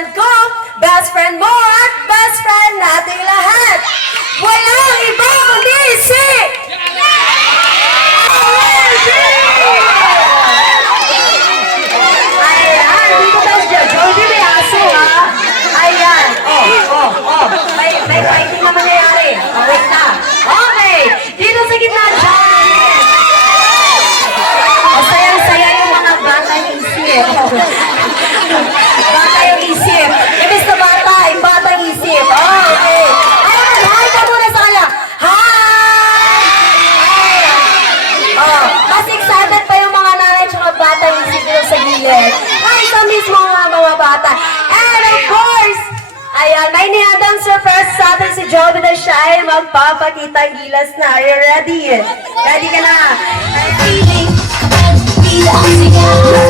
friend ko, best friend mo at best friend nating lahat. Walang iba kundi si... Ayan, dito tayo siya. Jolibee, may aso ha. Ayan. May fighting na mangyayari. Wait na. Okay. Dito sa gitna, Jabi. Sayang-saya yung mga bata yung isip. Bata yung isip. Ibig na bata, yung bata yung isip. Okay. Ayan, hi ka muna sa kanya. Hi! Mas excited pa yung mga nanay at bata yung isip nila sa gilid. Hi sa mismo mga bata. And of course, ayan, may niyadang surprise sa atin si Jabi na siya ay magpapakita ang gilas na. Are you ready? Ready ka na? Feeling, kapag bida ang sigaw.